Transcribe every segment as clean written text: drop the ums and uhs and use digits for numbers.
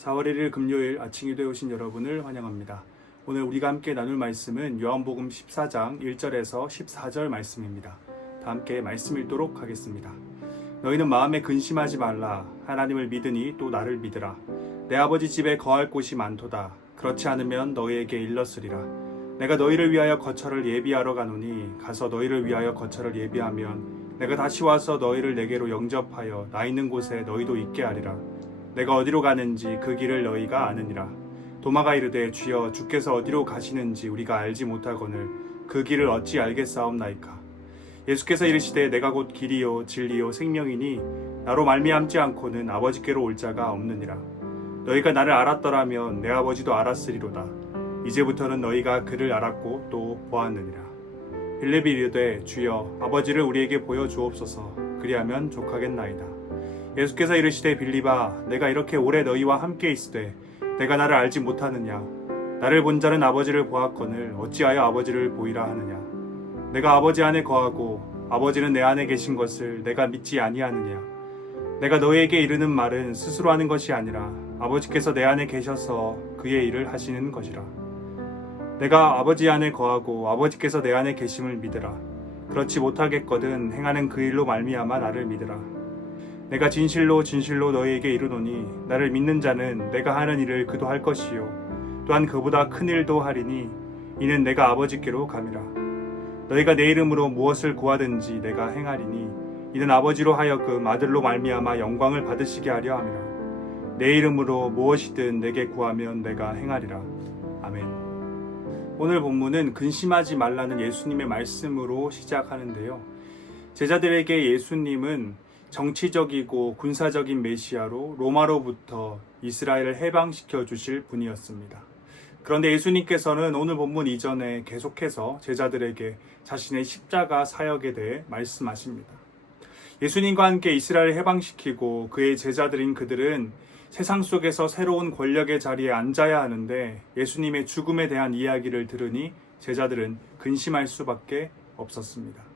4월 1일 금요일 아침기도에 오신 여러분을 환영합니다. 오늘 우리가 함께 나눌 말씀은 요한복음 14장 1절에서 14절 말씀입니다. 다 함께 말씀 읽도록 하겠습니다. 너희는 마음에 근심하지 말라. 하나님을 믿으니 또 나를 믿으라. 내 아버지 집에 거할 곳이 많도다. 그렇지 않으면 너희에게 일렀으리라. 내가 너희를 위하여 거처를 예비하러 가노니 가서 너희를 위하여 거처를 예비하면 내가 다시 와서 너희를 내게로 영접하여 나 있는 곳에 너희도 있게 하리라. 내가 어디로 가는지 그 길을 너희가 아느니라. 도마가 이르되 주여 주께서 어디로 가시는지 우리가 알지 못하거늘 그 길을 어찌 알겠사옵나이까. 예수께서 이르시되 내가 곧 길이요 진리요 생명이니 나로 말미암지 않고는 아버지께로 올 자가 없느니라. 너희가 나를 알았더라면 내 아버지도 알았으리로다. 이제부터는 너희가 그를 알았고 또 보았느니라. 빌립이 이르되 주여 아버지를 우리에게 보여 주옵소서. 그리하면 족하겠나이다. 예수께서 이르시되 빌립아 내가 이렇게 오래 너희와 함께 있으되 내가 나를 알지 못하느냐. 나를 본 자는 아버지를 보았거늘 어찌하여 아버지를 보이라 하느냐. 내가 아버지 안에 거하고 아버지는 내 안에 계신 것을 내가 믿지 아니하느냐. 내가 너희에게 이르는 말은 스스로 하는 것이 아니라 아버지께서 내 안에 계셔서 그의 일을 하시는 것이라. 내가 아버지 안에 거하고 아버지께서 내 안에 계심을 믿으라. 그렇지 못하겠거든 행하는 그 일로 말미암아 나를 믿으라. 내가 진실로 진실로 너희에게 이르노니 나를 믿는 자는 내가 하는 일을 그도 할 것이요 또한 그보다 큰 일도 하리니 이는 내가 아버지께로 감이라. 너희가 내 이름으로 무엇을 구하든지 내가 행하리니 이는 아버지로 하여금 아들로 말미암아 영광을 받으시게 하려 함이라. 내 이름으로 무엇이든 내게 구하면 내가 행하리라. 아멘. 오늘 본문은 근심하지 말라는 예수님의 말씀으로 시작하는데요. 제자들에게 예수님은 정치적이고 군사적인 메시아로 로마로부터 이스라엘을 해방시켜 주실 분이었습니다. 그런데 예수님께서는 오늘 본문 이전에 계속해서 제자들에게 자신의 십자가 사역에 대해 말씀하십니다. 예수님과 함께 이스라엘을 해방시키고 그의 제자들인 그들은 세상 속에서 새로운 권력의 자리에 앉아야 하는데 예수님의 죽음에 대한 이야기를 들으니 제자들은 근심할 수밖에 없었습니다.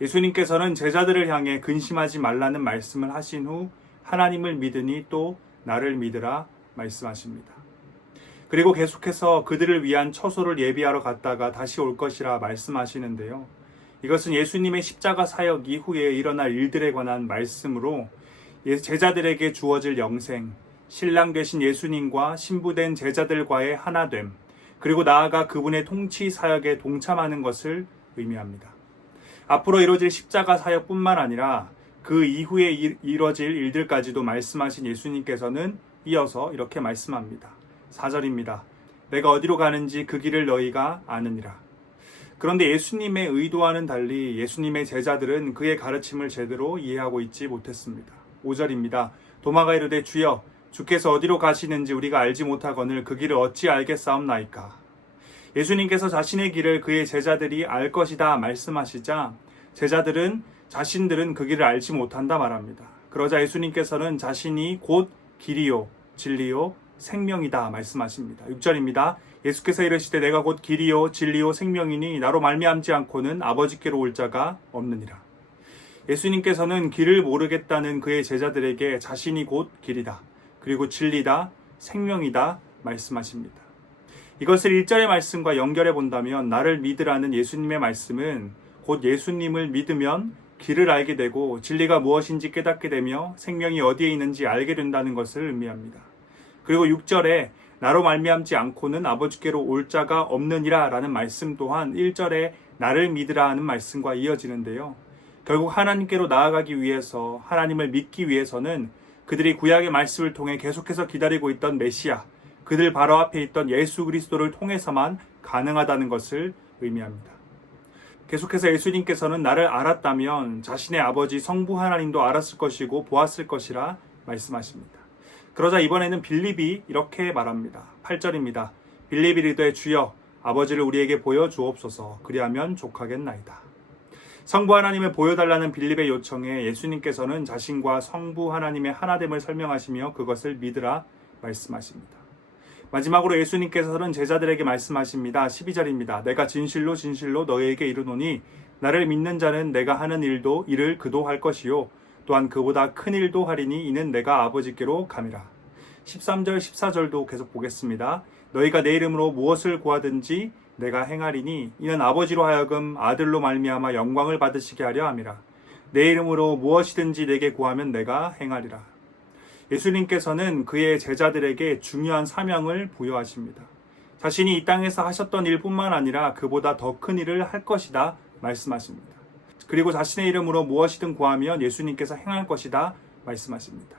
예수님께서는 제자들을 향해 근심하지 말라는 말씀을 하신 후 하나님을 믿으니 또 나를 믿으라 말씀하십니다. 그리고 계속해서 그들을 위한 처소를 예비하러 갔다가 다시 올 것이라 말씀하시는데요. 이것은 예수님의 십자가 사역 이후에 일어날 일들에 관한 말씀으로 제자들에게 주어질 영생, 신랑 되신 예수님과 신부된 제자들과의 하나됨, 그리고 나아가 그분의 통치 사역에 동참하는 것을 의미합니다. 앞으로 이루어질 십자가 사역뿐만 아니라 그 이후에 이루어질 일들까지도 말씀하신 예수님께서는 이어서 이렇게 말씀합니다. 4절입니다. 내가 어디로 가는지 그 길을 너희가 아느니라. 그런데 예수님의 의도와는 달리 예수님의 제자들은 그의 가르침을 제대로 이해하고 있지 못했습니다. 5절입니다. 도마가 이르되 주여 주께서 어디로 가시는지 우리가 알지 못하거늘 그 길을 어찌 알겠사옵나이까. 예수님께서 자신의 길을 그의 제자들이 알 것이다 말씀하시자 자신들은 그 길을 알지 못한다 말합니다. 그러자 예수님께서는 자신이 곧 길이요 진리요 생명이다 말씀하십니다. 6절입니다. 예수께서 이르시되 내가 곧 길이요 진리요 생명이니 나로 말미암지 않고는 아버지께로 올 자가 없느니라. 예수님께서는 길을 모르겠다는 그의 제자들에게 자신이 곧 길이다 그리고 진리다 생명이다 말씀하십니다. 이것을 1절의 말씀과 연결해 본다면 나를 믿으라는 예수님의 말씀은 곧 예수님을 믿으면 길을 알게 되고 진리가 무엇인지 깨닫게 되며 생명이 어디에 있는지 알게 된다는 것을 의미합니다. 그리고 6절에 나로 말미암지 않고는 아버지께로 올 자가 없느니라 라는 말씀 또한 1절에 나를 믿으라 하는 말씀과 이어지는데요. 결국 하나님께로 나아가기 위해서 하나님을 믿기 위해서는 그들이 구약의 말씀을 통해 계속해서 기다리고 있던 메시아 그들 바로 앞에 있던 예수 그리스도를 통해서만 가능하다는 것을 의미합니다. 계속해서 예수님께서는 나를 알았다면 자신의 아버지 성부 하나님도 알았을 것이고 보았을 것이라 말씀하십니다. 그러자 이번에는 빌립이 이렇게 말합니다. 8절입니다. 빌립이 이르되 주여 아버지를 우리에게 보여 주옵소서. 그리하면 족하겠나이다. 성부 하나님을 보여달라는 빌립의 요청에 예수님께서는 자신과 성부 하나님의 하나됨을 설명하시며 그것을 믿으라 말씀하십니다. 마지막으로 예수님께서는 제자들에게 말씀하십니다. 12절입니다. 내가 진실로 진실로 너희에게 이르노니 나를 믿는 자는 내가 하는 일을 그도 할 것이요 또한 그보다 큰 일도 하리니 이는 내가 아버지께로 감이라. 13절, 14절도 계속 보겠습니다. 너희가 내 이름으로 무엇을 구하든지 내가 행하리니 이는 아버지로 하여금 아들로 말미암아 영광을 받으시게 하려 함이라. 내 이름으로 무엇이든지 내게 구하면 내가 행하리라. 예수님께서는 그의 제자들에게 중요한 사명을 부여하십니다. 자신이 이 땅에서 하셨던 일뿐만 아니라 그보다 더 큰 일을 할 것이다 말씀하십니다. 그리고 자신의 이름으로 무엇이든 구하면 예수님께서 행할 것이다 말씀하십니다.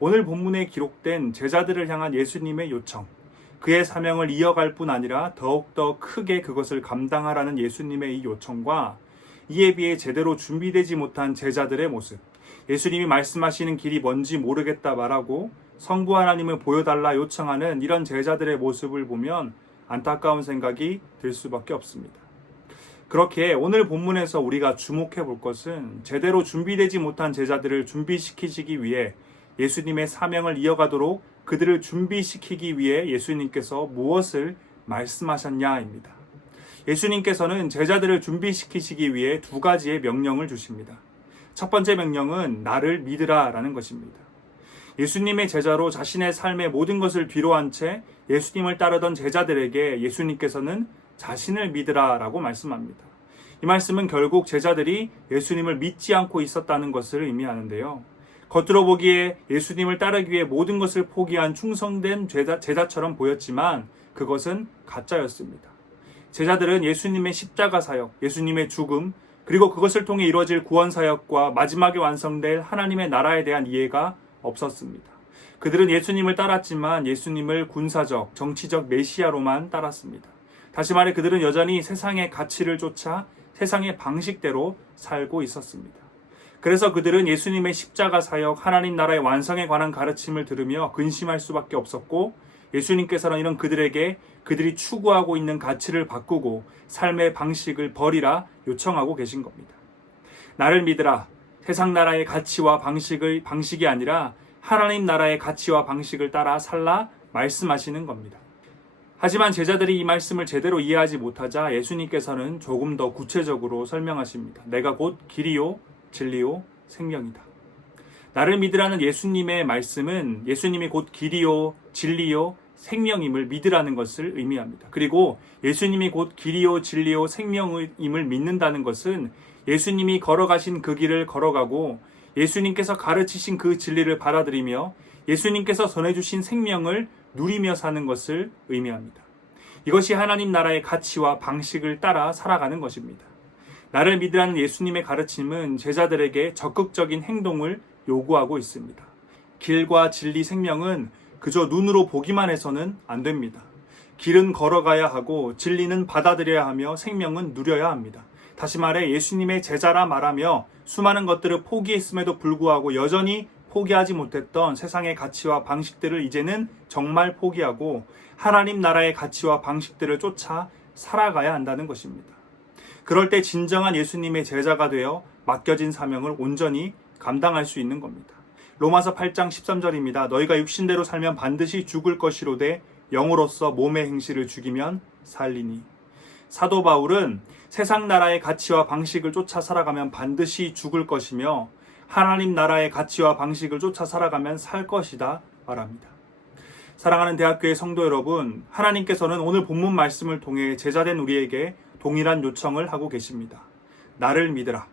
오늘 본문에 기록된 제자들을 향한 예수님의 요청, 그의 사명을 이어갈 뿐 아니라 더욱더 크게 그것을 감당하라는 예수님의 이 요청과 이에 비해 제대로 준비되지 못한 제자들의 모습, 예수님이 말씀하시는 길이 뭔지 모르겠다 말하고 성부 하나님을 보여달라 요청하는 이런 제자들의 모습을 보면 안타까운 생각이 들 수밖에 없습니다. 그렇게 오늘 본문에서 우리가 주목해 볼 것은 제대로 준비되지 못한 제자들을 준비시키시기 위해 예수님의 사명을 이어가도록 그들을 준비시키기 위해 예수님께서 무엇을 말씀하셨냐입니다. 예수님께서는 제자들을 준비시키시기 위해 두 가지의 명령을 주십니다. 첫 번째 명령은 나를 믿으라 라는 것입니다. 예수님의 제자로 자신의 삶의 모든 것을 뒤로한 채 예수님을 따르던 제자들에게 예수님께서는 자신을 믿으라 라고 말씀합니다. 이 말씀은 결국 제자들이 예수님을 믿지 않고 있었다는 것을 의미하는데요. 겉으로 보기에 예수님을 따르기 위해 모든 것을 포기한 충성된 제자처럼 보였지만 그것은 가짜였습니다. 제자들은 예수님의 십자가 사역, 예수님의 죽음, 그리고 그것을 통해 이루어질 구원 사역과 마지막에 완성될 하나님의 나라에 대한 이해가 없었습니다. 그들은 예수님을 따랐지만 예수님을 군사적, 정치적 메시아로만 따랐습니다. 다시 말해 그들은 여전히 세상의 가치를 쫓아 세상의 방식대로 살고 있었습니다. 그래서 그들은 예수님의 십자가 사역, 하나님 나라의 완성에 관한 가르침을 들으며 근심할 수밖에 없었고 예수님께서는 이런 그들에게 그들이 추구하고 있는 가치를 바꾸고 삶의 방식을 버리라 요청하고 계신 겁니다. 나를 믿으라. 세상 나라의 가치와 방식이 아니라 하나님 나라의 가치와 방식을 따라 살라 말씀하시는 겁니다. 하지만 제자들이 이 말씀을 제대로 이해하지 못하자 예수님께서는 조금 더 구체적으로 설명하십니다. 내가 곧 길이요 진리요 생명이다. 나를 믿으라는 예수님의 말씀은 예수님이 곧 길이요 진리요 생명임을 믿으라는 것을 의미합니다. 그리고 예수님이 곧 길이요 진리요 생명임을 믿는다는 것은 예수님이 걸어가신 그 길을 걸어가고 예수님께서 가르치신 그 진리를 받아들이며 예수님께서 전해주신 생명을 누리며 사는 것을 의미합니다. 이것이 하나님 나라의 가치와 방식을 따라 살아가는 것입니다. 나를 믿으라는 예수님의 가르침은 제자들에게 적극적인 행동을 요구하고 있습니다. 길과 진리 생명은 그저 눈으로 보기만 해서는 안 됩니다. 길은 걸어가야 하고 진리는 받아들여야 하며 생명은 누려야 합니다. 다시 말해 예수님의 제자라 말하며 수많은 것들을 포기했음에도 불구하고 여전히 포기하지 못했던 세상의 가치와 방식들을 이제는 정말 포기하고 하나님 나라의 가치와 방식들을 쫓아 살아가야 한다는 것입니다. 그럴 때 진정한 예수님의 제자가 되어 맡겨진 사명을 온전히 감당할 수 있는 겁니다. 로마서 8장 13절입니다. 너희가 육신대로 살면 반드시 죽을 것이로되 영으로서 몸의 행실을 죽이면 살리니. 사도 바울은 세상 나라의 가치와 방식을 쫓아 살아가면 반드시 죽을 것이며 하나님 나라의 가치와 방식을 쫓아 살아가면 살 것이다 말합니다. 사랑하는 대학교의 성도 여러분, 하나님께서는 오늘 본문 말씀을 통해 제자된 우리에게 동일한 요청을 하고 계십니다. 나를 믿으라.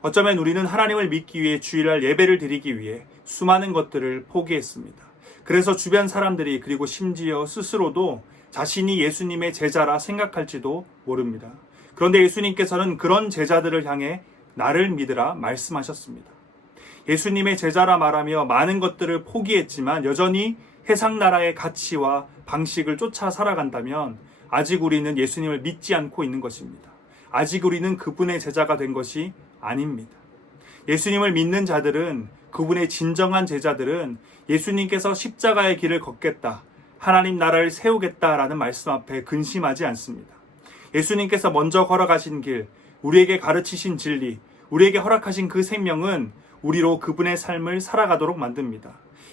어쩌면 우리는 하나님을 믿기 위해 주일날 예배를 드리기 위해 수많은 것들을 포기했습니다. 그래서 주변 사람들이 그리고 심지어 스스로도 자신이 예수님의 제자라 생각할지도 모릅니다. 그런데 예수님께서는 그런 제자들을 향해 나를 믿으라 말씀하셨습니다. 예수님의 제자라 말하며 많은 것들을 포기했지만 여전히 세상 나라의 가치와 방식을 쫓아 살아간다면 아직 우리는 예수님을 믿지 않고 있는 것입니다. 아직 우리는 그분의 제자가 된 것이 아닙니다. 예수님을 믿는 자들은, 그분의 진정한 제자들은 예수님께서 십자가의 길을 걷겠다, 하나님 나라를 세우겠다라는 말씀 앞에 근심하지 않습니다. 예수님께서 먼저 걸어가신 길, 우리에게 가르치신 진리, 우리에게 허락하신 그 생명은 우리로 그분의 삶을 살아가도록 만듭니다.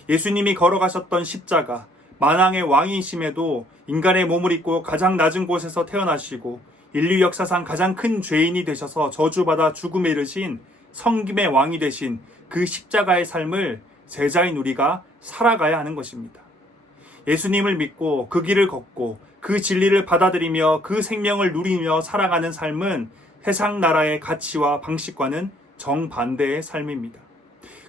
예수님이 걸어가셨던 십자가, 만왕의 왕이심에도 인간의 몸을 입고 가장 낮은 곳에서 태어나시고 인류 역사상 가장 큰 죄인이 되셔서 저주받아 죽음에 이르신 성김의 왕이 되신 그 십자가의 삶을 제자인 우리가 살아가야 하는 것입니다. 예수님을 믿고 그 길을 걷고 그 진리를 받아들이며 그 생명을 누리며 살아가는 삶은 세상 나라의 가치와 방식과는 정반대의 삶입니다.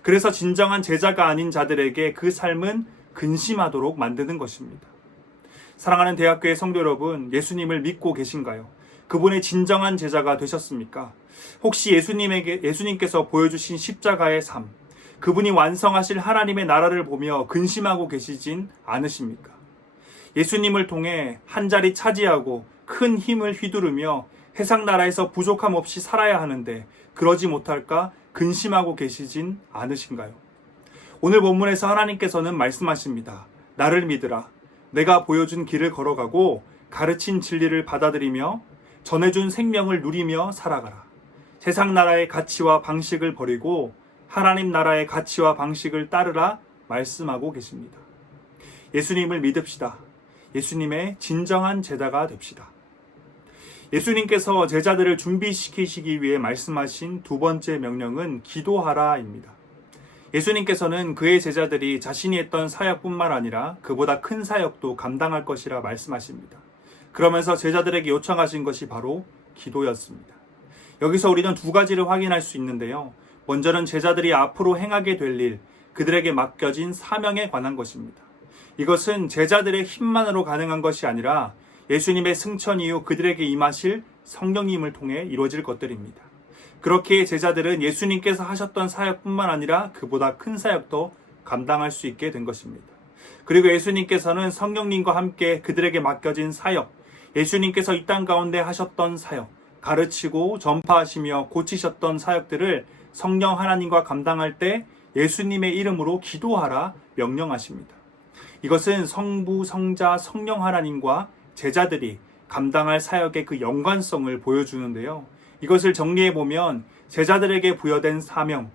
그래서 진정한 제자가 아닌 자들에게 그 삶은 근심하도록 만드는 것입니다. 사랑하는 대학교의 성도 여러분, 예수님을 믿고 계신가요? 그분의 진정한 제자가 되셨습니까? 혹시 예수님께서 보여주신 십자가의 삶, 그분이 완성하실 하나님의 나라를 보며 근심하고 계시진 않으십니까? 예수님을 통해 한 자리 차지하고 큰 힘을 휘두르며 세상 나라에서 부족함 없이 살아야 하는데 그러지 못할까 근심하고 계시진 않으신가요? 오늘 본문에서 하나님께서는 말씀하십니다. 나를 믿으라. 내가 보여준 길을 걸어가고 가르친 진리를 받아들이며 전해준 생명을 누리며 살아가라. 세상 나라의 가치와 방식을 버리고 하나님 나라의 가치와 방식을 따르라 말씀하고 계십니다. 예수님을 믿읍시다. 예수님의 진정한 제자가 됩시다. 예수님께서 제자들을 준비시키시기 위해 말씀하신 두 번째 명령은 기도하라입니다. 예수님께서는 그의 제자들이 자신이 했던 사역뿐만 아니라 그보다 큰 사역도 감당할 것이라 말씀하십니다. 그러면서 제자들에게 요청하신 것이 바로 기도였습니다. 여기서 우리는 두 가지를 확인할 수 있는데요. 먼저는 제자들이 앞으로 행하게 될 일, 그들에게 맡겨진 사명에 관한 것입니다. 이것은 제자들의 힘만으로 가능한 것이 아니라 예수님의 승천 이후 그들에게 임하실 성령님을 통해 이루어질 것들입니다. 그렇게 제자들은 예수님께서 하셨던 사역뿐만 아니라 그보다 큰 사역도 감당할 수 있게 된 것입니다. 그리고 예수님께서는 성령님과 함께 그들에게 맡겨진 사역, 예수님께서 이 땅 가운데 하셨던 사역, 가르치고 전파하시며 고치셨던 사역들을 성령 하나님과 감당할 때 예수님의 이름으로 기도하라 명령하십니다. 이것은 성부, 성자, 성령 하나님과 제자들이 감당할 사역의 그 연관성을 보여주는데요. 이것을 정리해보면 제자들에게 부여된 사명,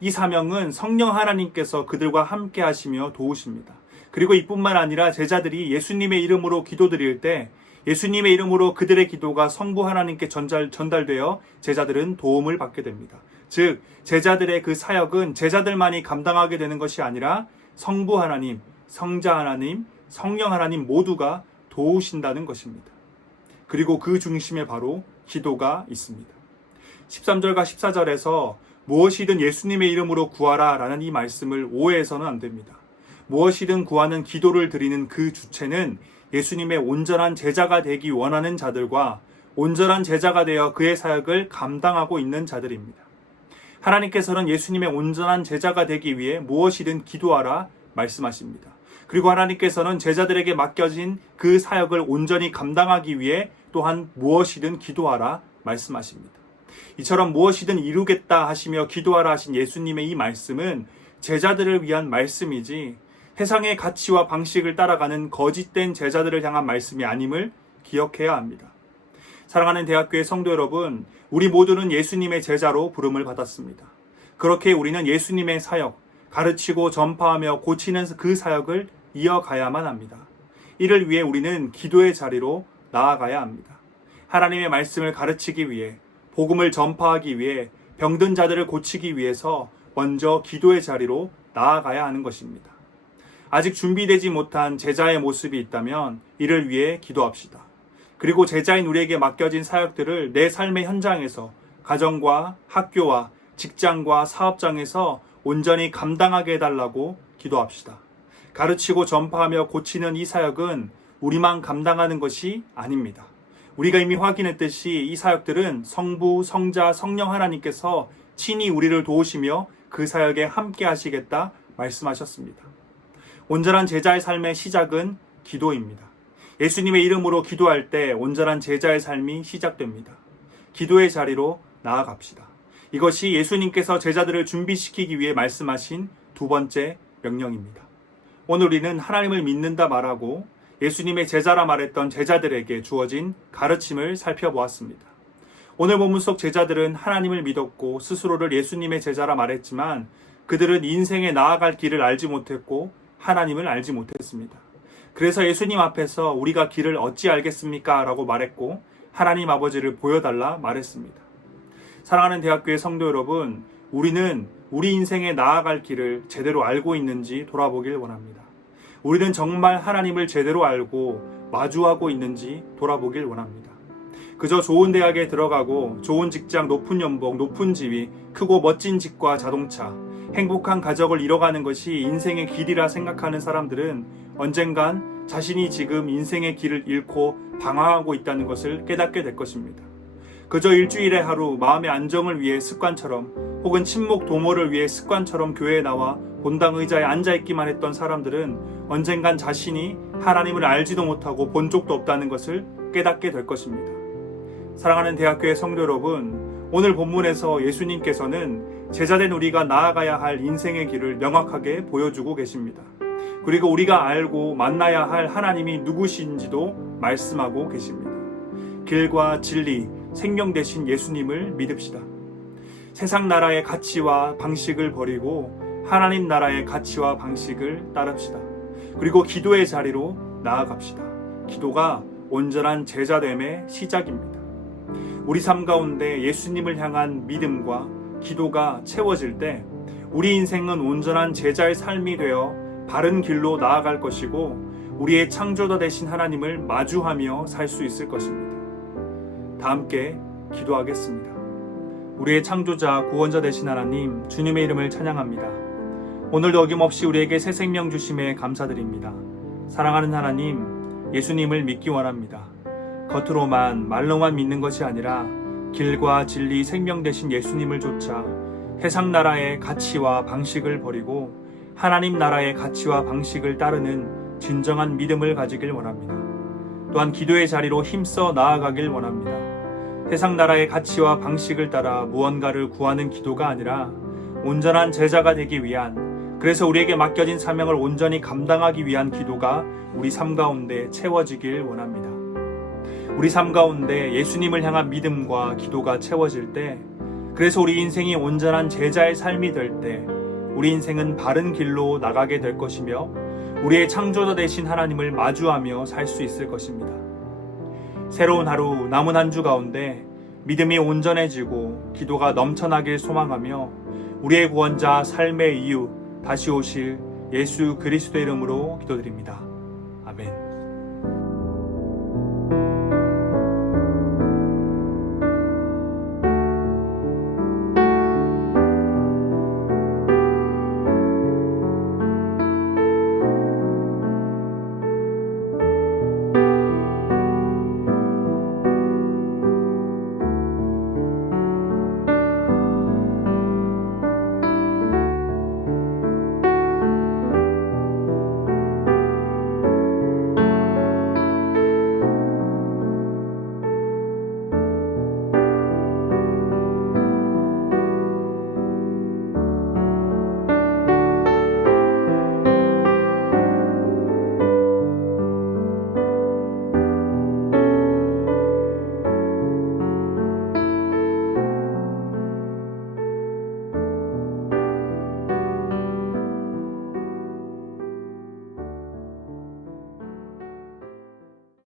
이 사명은 성령 하나님께서 그들과 함께 하시며 도우십니다. 그리고 이뿐만 아니라 제자들이 예수님의 이름으로 기도드릴 때 예수님의 이름으로 그들의 기도가 성부 하나님께 전달되어 제자들은 도움을 받게 됩니다. 즉, 제자들의 그 사역은 제자들만이 감당하게 되는 것이 아니라 성부 하나님, 성자 하나님, 성령 하나님 모두가 도우신다는 것입니다. 그리고 그 중심에 바로 기도가 있습니다. 13절과 14절에서 무엇이든 예수님의 이름으로 구하라 라는 이 말씀을 오해해서는 안 됩니다. 무엇이든 구하는 기도를 드리는 그 주체는 예수님의 온전한 제자가 되기 원하는 자들과 온전한 제자가 되어 그의 사역을 감당하고 있는 자들입니다. 하나님께서는 예수님의 온전한 제자가 되기 위해 무엇이든 기도하라 말씀하십니다. 그리고 하나님께서는 제자들에게 맡겨진 그 사역을 온전히 감당하기 위해 또한 무엇이든 기도하라 말씀하십니다. 이처럼 무엇이든 이루겠다 하시며 기도하라 하신 예수님의 이 말씀은 제자들을 위한 말씀이지 세상의 가치와 방식을 따라가는 거짓된 제자들을 향한 말씀이 아님을 기억해야 합니다. 사랑하는 대학교의 성도 여러분, 우리 모두는 예수님의 제자로 부름을 받았습니다. 그렇게 우리는 예수님의 사역, 가르치고 전파하며 고치는 그 사역을 이어가야만 합니다. 이를 위해 우리는 기도의 자리로 나아가야 합니다. 하나님의 말씀을 가르치기 위해, 복음을 전파하기 위해, 병든 자들을 고치기 위해서 먼저 기도의 자리로 나아가야 하는 것입니다. 아직 준비되지 못한 제자의 모습이 있다면 이를 위해 기도합시다. 그리고 제자인 우리에게 맡겨진 사역들을 내 삶의 현장에서 가정과 학교와 직장과 사업장에서 온전히 감당하게 해달라고 기도합시다. 가르치고 전파하며 고치는 이 사역은 우리만 감당하는 것이 아닙니다. 우리가 이미 확인했듯이 이 사역들은 성부, 성자, 성령 하나님께서 친히 우리를 도우시며 그 사역에 함께 하시겠다 말씀하셨습니다. 온전한 제자의 삶의 시작은 기도입니다. 예수님의 이름으로 기도할 때 온전한 제자의 삶이 시작됩니다. 기도의 자리로 나아갑시다. 이것이 예수님께서 제자들을 준비시키기 위해 말씀하신 두 번째 명령입니다. 오늘 우리는 하나님을 믿는다 말하고 예수님의 제자라 말했던 제자들에게 주어진 가르침을 살펴보았습니다. 오늘 본문 속 제자들은 하나님을 믿었고 스스로를 예수님의 제자라 말했지만 그들은 인생에 나아갈 길을 알지 못했고 하나님을 알지 못했습니다. 그래서 예수님 앞에서 우리가 길을 어찌 알겠습니까? 라고 말했고 하나님 아버지를 보여달라 말했습니다. 사랑하는 대학교의 성도 여러분, 우리는 우리 인생에 나아갈 길을 제대로 알고 있는지 돌아보길 원합니다. 우리는 정말 하나님을 제대로 알고 마주하고 있는지 돌아보길 원합니다. 그저 좋은 대학에 들어가고 좋은 직장, 높은 연봉, 높은 지위, 크고 멋진 집과 자동차, 행복한 가족을 이뤄가는 것이 인생의 길이라 생각하는 사람들은 언젠간 자신이 지금 인생의 길을 잃고 방황하고 있다는 것을 깨닫게 될 것입니다. 그저 일주일에 하루 마음의 안정을 위해 습관처럼 혹은 친목 도모를 위해 습관처럼 교회에 나와 본당 의자에 앉아있기만 했던 사람들은 언젠간 자신이 하나님을 알지도 못하고 본 적도 없다는 것을 깨닫게 될 것입니다. 사랑하는 대학교의 성도 여러분, 오늘 본문에서 예수님께서는 제자된 우리가 나아가야 할 인생의 길을 명확하게 보여주고 계십니다. 그리고 우리가 알고 만나야 할 하나님이 누구신지도 말씀하고 계십니다. 길과 진리, 생명 되신 예수님을 믿읍시다. 세상 나라의 가치와 방식을 버리고 하나님 나라의 가치와 방식을 따릅시다. 그리고 기도의 자리로 나아갑시다. 기도가 온전한 제자됨의 시작입니다. 우리 삶 가운데 예수님을 향한 믿음과 기도가 채워질 때 우리 인생은 온전한 제자의 삶이 되어 바른 길로 나아갈 것이고 우리의 창조자 되신 하나님을 마주하며 살 수 있을 것입니다. 다 함께 기도하겠습니다. 우리의 창조자, 구원자 되신 하나님, 주님의 이름을 찬양합니다. 오늘도 어김없이 우리에게 새 생명 주심에 감사드립니다. 사랑하는 하나님, 예수님을 믿기 원합니다. 겉으로만 말로만 믿는 것이 아니라 길과 진리, 생명 되신 예수님을 쫓아 세상 나라의 가치와 방식을 버리고 하나님 나라의 가치와 방식을 따르는 진정한 믿음을 가지길 원합니다. 또한 기도의 자리로 힘써 나아가길 원합니다. 세상 나라의 가치와 방식을 따라 무언가를 구하는 기도가 아니라 온전한 제자가 되기 위한, 그래서 우리에게 맡겨진 사명을 온전히 감당하기 위한 기도가 우리 삶 가운데 채워지길 원합니다. 우리 삶 가운데 예수님을 향한 믿음과 기도가 채워질 때, 그래서 우리 인생이 온전한 제자의 삶이 될 때 우리 인생은 바른 길로 나가게 될 것이며 우리의 창조자 되신 하나님을 마주하며 살 수 있을 것입니다. 새로운 하루, 남은 한 주 가운데 믿음이 온전해지고 기도가 넘쳐나길 소망하며 우리의 구원자, 삶의 이유, 다시 오실 예수 그리스도의 이름으로 기도드립니다.